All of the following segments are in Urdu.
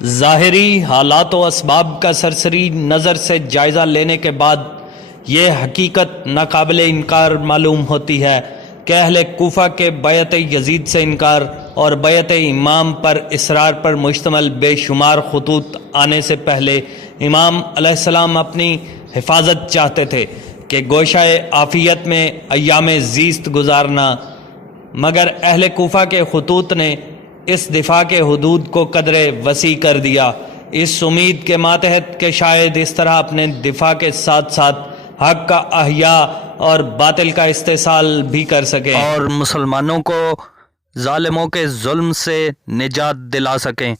ظاہری حالات و اسباب کا سرسری نظر سے جائزہ لینے کے بعد یہ حقیقت ناقابل انکار معلوم ہوتی ہے کہ اہل کوفہ کے بیعت یزید سے انکار اور بیعت امام پر اصرار پر مشتمل بے شمار خطوط آنے سے پہلے امام علیہ السلام اپنی حفاظت چاہتے تھے کہ گوشہ عافیت میں ایام زیست گزارنا، مگر اہل کوفہ کے خطوط نے اس دفاع کے حدود کو قدرے وسیع کر دیا، اس امید کے ماتحت کہ شاید اس طرح اپنے دفاع کے ساتھ ساتھ حق کا احیاء اور باطل کا استحصال بھی کر سکیں اور مسلمانوں کو ظالموں کے ظلم سے نجات دلا سکیں۔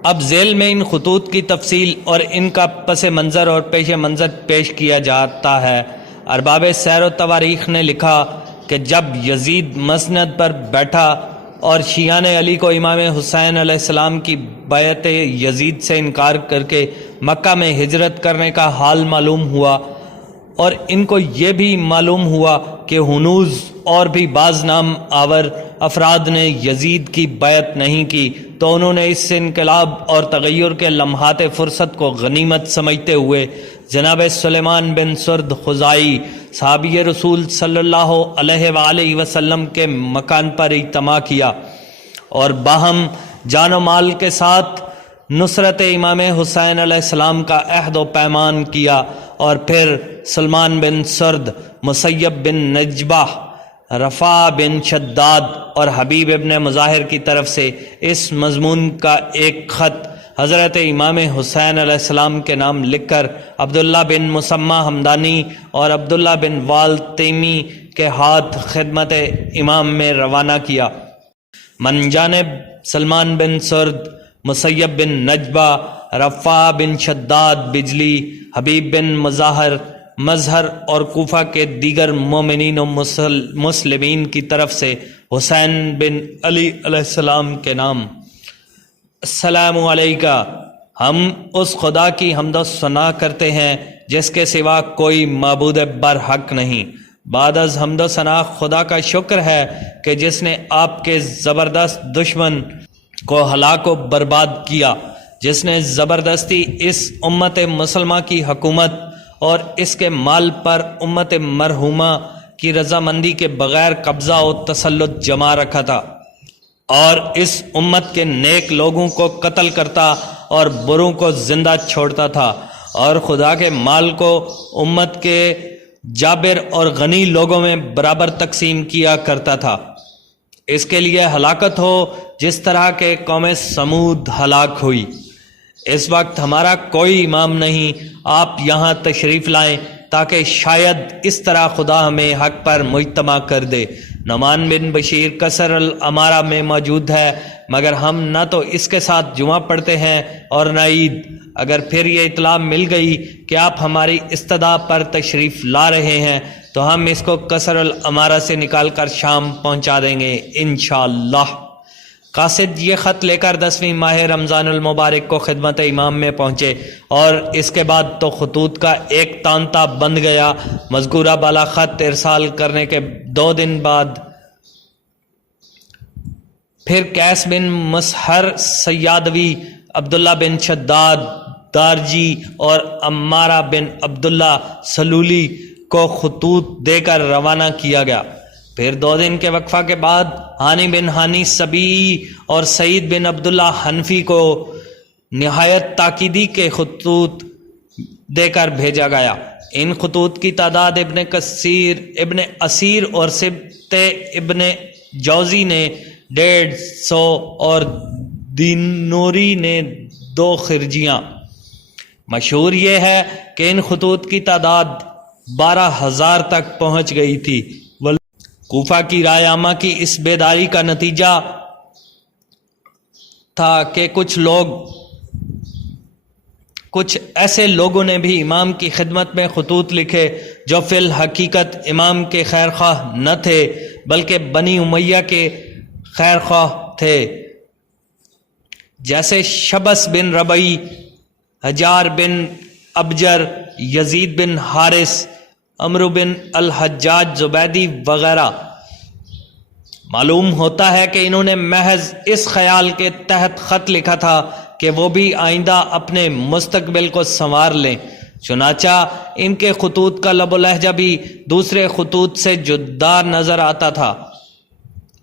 اب ذیل میں ان خطوط کی تفصیل اور ان کا پس منظر اور پیش منظر پیش کیا جاتا ہے۔ ارباب سیر و تواریخ نے لکھا کہ جب یزید مسند پر بیٹھا اور شیعان علی کو امام حسین علیہ السلام کی بیعت یزید سے انکار کر کے مکہ میں ہجرت کرنے کا حال معلوم ہوا، اور ان کو یہ بھی معلوم ہوا کہ ہنوز اور بھی بعض نام آور افراد نے یزید کی بیعت نہیں کی، تو انہوں نے اس انقلاب اور تغیر کے لمحات فرصت کو غنیمت سمجھتے ہوئے جناب سلیمان بن سرد خزائی صحابی رسول صلی اللہ علیہ وآلہ وسلم کے مکان پر اجتماع کیا اور باہم جان و مال کے ساتھ نصرت امام حسین علیہ السلام کا عہد و پیمان کیا، اور پھر سلمان بن سرد، مسیب بن نجبہ، رفع بن شداد اور حبیب ابن مظاہر کی طرف سے اس مضمون کا ایک خط حضرت امام حسین علیہ السلام کے نام لکھ کر عبداللہ بن مسمہ ہمدانی اور عبداللہ بن وال تیمی کے ہاتھ خدمت امام میں روانہ کیا۔ من جانب سلمان بن سرد، مسیب بن نجبہ، رفع بن شداد بجلی، حبیب بن مظہر اور کوفہ کے دیگر مومنین و مسلمین کی طرف سے حسین بن علی علیہ السلام کے نام۔ السلام علیکہ، ہم اس خدا کی حمد و ثنا کرتے ہیں جس کے سوا کوئی معبود برحق نہیں۔ بعد از حمد و ثنا خدا کا شکر ہے کہ جس نے آپ کے زبردست دشمن کو ہلاک و برباد کیا، جس نے زبردستی اس امت مسلمہ کی حکومت اور اس کے مال پر امت مرحومہ کی رضامندی کے بغیر قبضہ و تسلط جما رکھا تھا، اور اس امت کے نیک لوگوں کو قتل کرتا اور بروں کو زندہ چھوڑتا تھا، اور خدا کے مال کو امت کے جابر اور غنی لوگوں میں برابر تقسیم کیا کرتا تھا۔ اس کے لیے ہلاکت ہو جس طرح کے قوم سمود ہلاک ہوئی۔ اس وقت ہمارا کوئی امام نہیں، آپ یہاں تشریف لائیں تاکہ شاید اس طرح خدا ہمیں حق پر مجتمع کر دے۔ نعمان بن بشیر قصر الامارہ میں موجود ہے، مگر ہم نہ تو اس کے ساتھ جمعہ پڑھتے ہیں اور نہ عید۔ اگر پھر یہ اطلاع مل گئی کہ آپ ہماری استدعا پر تشریف لا رہے ہیں تو ہم اس کو قصر الامارہ سے نکال کر شام پہنچا دیں گے انشاءاللہ۔ قاصد یہ خط لے کر 10ویں ماہ رمضان المبارک کو خدمت امام میں پہنچے، اور اس کے بعد تو خطوط کا ایک تانتا بند گیا۔ مذکورہ بالا خط ارسال کرنے کے 2 دن بعد پھر قیس بن مسحر سیادوی، عبداللہ بن شداد دارجی اور عمارہ بن عبداللہ سلولی کو خطوط دے کر روانہ کیا گیا۔ پھر 2 دن کے وقفہ کے بعد ہانی بن ہانی سبی اور سعید بن عبداللہ حنفی کو نہایت تاکیدی کے خطوط دے کر بھیجا گیا۔ ان خطوط کی تعداد ابن کثیر، ابن اسیر اور سبت ابن جوزی نے 150 اور دینوری نے 2 خرجیاں۔ مشہور یہ ہے کہ ان خطوط کی تعداد 12,000 تک پہنچ گئی تھی۔ کوفہ کی رائے عامہ کی اس بیداری کا نتیجہ تھا کہ کچھ ایسے لوگوں نے بھی امام کی خدمت میں خطوط لکھے جو فی الحقیقت امام کے خیر خواہ نہ تھے بلکہ بنی امیہ کے خیر خواہ تھے، جیسے شبس بن ربعی، حجار بن ابجر، یزید بن حارث، عمرو بن الحجاج زبیدی وغیرہ۔ معلوم ہوتا ہے کہ انہوں نے محض اس خیال کے تحت خط لکھا تھا کہ وہ بھی آئندہ اپنے مستقبل کو سنوار لیں۔ چنانچہ ان کے خطوط کا لب و لہجہ بھی دوسرے خطوط سے جدا نظر آتا تھا۔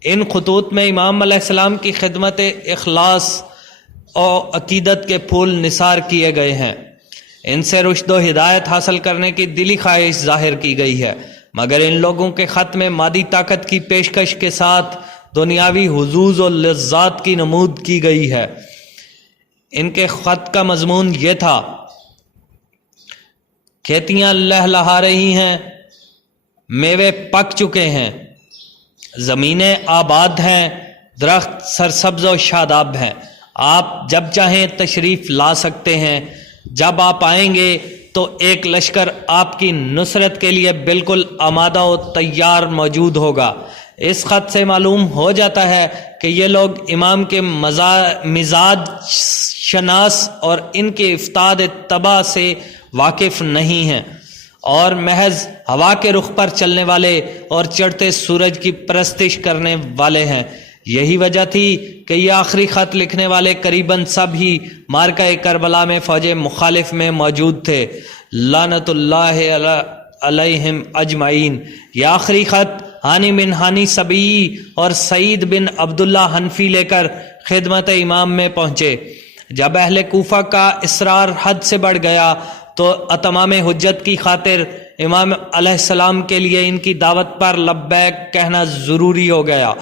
ان خطوط میں امام علیہ السلام کی خدمت اخلاص اور عقیدت کے پھول نثار کیے گئے ہیں۔ ان سے رشد و ہدایت حاصل کرنے کی دلی خواہش ظاہر کی گئی ہے، مگر ان لوگوں کے خط میں مادی طاقت کی پیشکش کے ساتھ دنیاوی حظوظ و لذات کی نمود کی گئی ہے۔ ان کے خط کا مضمون یہ تھا: کھیتیاں لہلہا رہی ہیں، میوے پک چکے ہیں، زمینیں آباد ہیں، درخت سرسبز و شاداب ہیں، آپ جب چاہیں تشریف لا سکتے ہیں۔ جب آپ آئیں گے تو ایک لشکر آپ کی نصرت کے لیے بالکل آمادہ و تیار موجود ہوگا۔ اس خط سے معلوم ہو جاتا ہے کہ یہ لوگ امام کے مزاج شناس اور ان کے افتاد طبع سے واقف نہیں ہیں، اور محض ہوا کے رخ پر چلنے والے اور چڑھتے سورج کی پرستش کرنے والے ہیں۔ یہی وجہ تھی کہ یہ آخری خط لکھنے والے قریباً سب ہی معرکہ کربلا میں فوج مخالف میں موجود تھے، لعنت اللہ علیہم اجمعین۔ یہ آخری خط ہانی بن ہانی سبیعی اور سعید بن عبداللہ حنفی لے کر خدمت امام میں پہنچے۔ جب اہل کوفہ کا اصرار حد سے بڑھ گیا تو اتمام حجت کی خاطر امام علیہ السلام کے لیے ان کی دعوت پر لبیک کہنا ضروری ہو گیا۔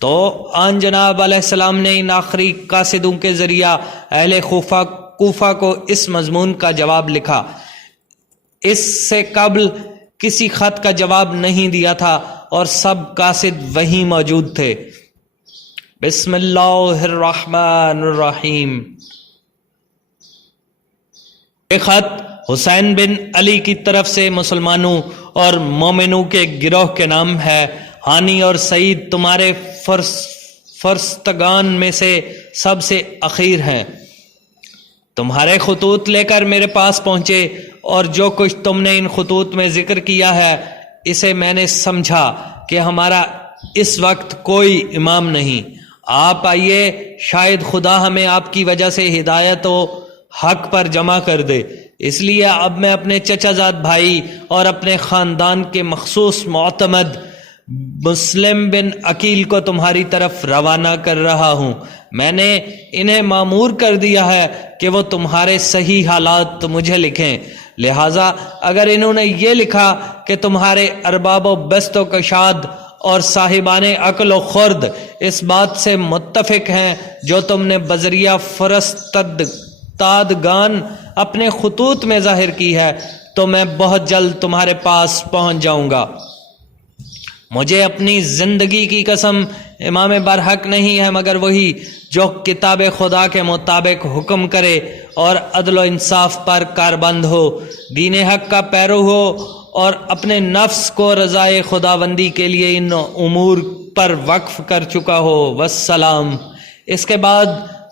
تو آن جناب علیہ السلام نے ان آخری قاصدوں کے ذریعہ اہل کوفہ کو اس مضمون کا جواب لکھا۔ اس سے قبل کسی خط کا جواب نہیں دیا تھا اور سب قاصد وہیں موجود تھے۔ بسم اللہ الرحمن الرحیم۔ یہ خط حسین بن علی کی طرف سے مسلمانوں اور مومنوں کے گروہ کے نام ہے۔ ہانی اور سعید تمہارے فرستگان میں سے سب سے اخیر ہیں۔ تمہارے خطوط لے کر میرے پاس پہنچے اور جو کچھ تم نے ان خطوط میں ذکر کیا ہے اسے میں نے سمجھا کہ ہمارا اس وقت کوئی امام نہیں۔ آپ آئیے، شاید خدا ہمیں آپ کی وجہ سے ہدایت و حق پر جمع کر دے۔ اس لیے اب میں اپنے چچا زاد بھائی اور اپنے خاندان کے مخصوص معتمد مسلم بن عقیل کو تمہاری طرف روانہ کر رہا ہوں۔ میں نے انہیں مامور کر دیا ہے کہ وہ تمہارے صحیح حالات مجھے لکھیں، لہٰذا اگر انہوں نے یہ لکھا کہ تمہارے ارباب و بست و کشاد اور صاحبان عقل و خرد اس بات سے متفق ہیں جو تم نے بذریعہ فرستادگان اپنے خطوط میں ظاہر کی ہے، تو میں بہت جلد تمہارے پاس پہنچ جاؤں گا۔ مجھے اپنی زندگی کی قسم، امام برحق نہیں ہے مگر وہی جو کتاب خدا کے مطابق حکم کرے اور عدل و انصاف پر کاربند ہو، دین حق کا پیرو ہو اور اپنے نفس کو رضائے خداوندی کے لیے ان امور پر وقف کر چکا ہو۔ والسلام۔ اس کے بعد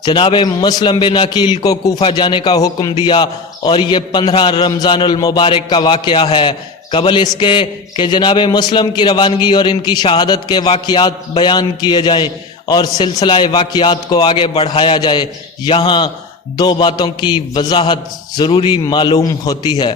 جناب مسلم بن عقیل کو کوفہ جانے کا حکم دیا، اور یہ 15 رمضان المبارک کا واقعہ ہے۔ قبل اس کے کہ جناب مسلم کی روانگی اور ان کی شہادت کے واقعات بیان کیے جائیں اور سلسلہ واقعات کو آگے بڑھایا جائے، یہاں 2 باتوں کی وضاحت ضروری معلوم ہوتی ہے۔